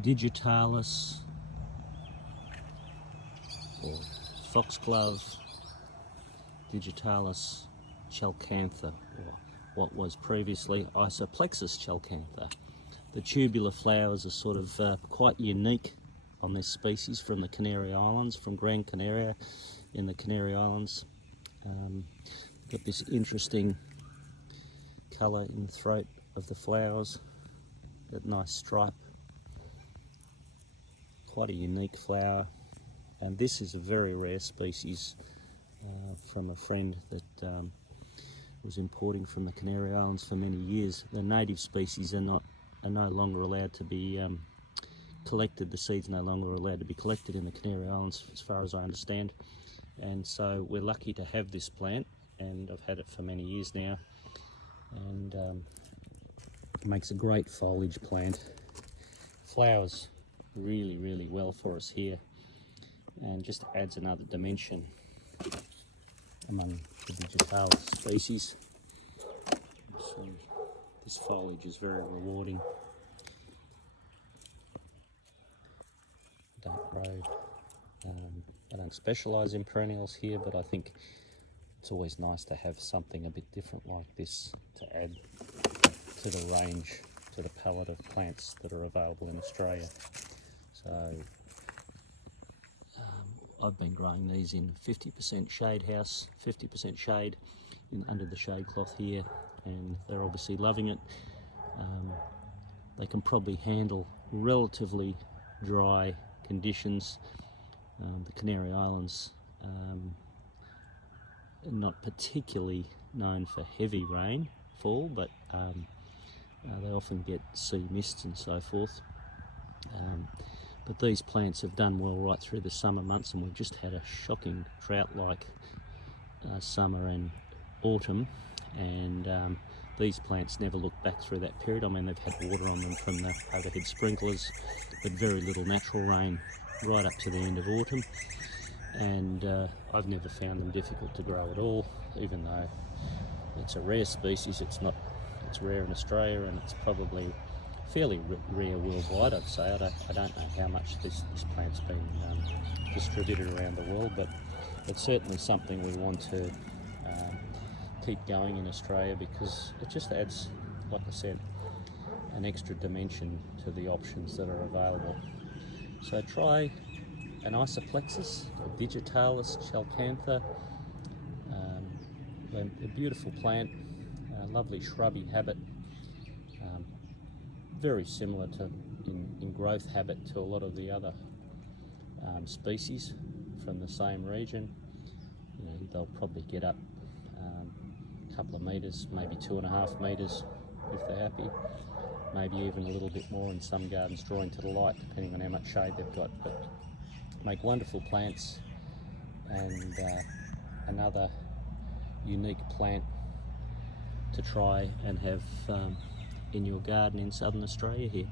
Digitalis, or foxglove, Digitalis chalcantha, or what was previously Isoplexis chalcantha. The tubular flowers are sort of quite unique on this species from the Canary Islands, from Gran Canaria in the Canary Islands. Got this interesting colour in the throat of the flowers, that nice stripe. Quite a unique flower, and this is a very rare species from a friend that was importing from the Canary Islands for many years. The native species are no longer allowed to be collected. The seeds no longer allowed to be collected in the Canary Islands, as far as I understand. And so we're lucky to have this plant, and I've had it for many years now, and it makes a great foliage plant. Flowers really well for us here, and just adds another dimension among the Digitalis species. So this foliage is very rewarding. I don't specialise in perennials here, but I think it's always nice to have something a bit different like this to add to the range, to the palette of plants that are available in Australia. So I've been growing these in 50% shade house, 50% shade under the shade cloth here, and they're obviously loving it. They can probably handle relatively dry conditions. The Canary Islands are not particularly known for heavy rainfall, but they often get sea mists and so forth. But these plants have done well right through the summer months, and we've just had a shocking drought-like summer and autumn, and these plants never look back through that period. I mean, they've had water on them from the overhead sprinklers, but very little natural rain right up to the end of autumn, and I've never found them difficult to grow at all, even though it's a rare species. It's rare in Australia, and it's probably fairly rare worldwide, I'd say. I don't know how much this plant's been distributed around the world, but it's certainly something we want to keep going in Australia, because it just adds, like I said, an extra dimension to the options that are available. So try an Isoplexis, a Digitalis chalcantha, a beautiful plant, a lovely shrubby habit, very similar to in growth habit to a lot of the other species from the same region. You know, they'll probably get up a couple of metres, maybe 2.5 metres if they're happy, maybe even a little bit more in some gardens, drawing to the light depending on how much shade they've got. But make wonderful plants, and another unique plant to try and have in your garden in southern Australia here.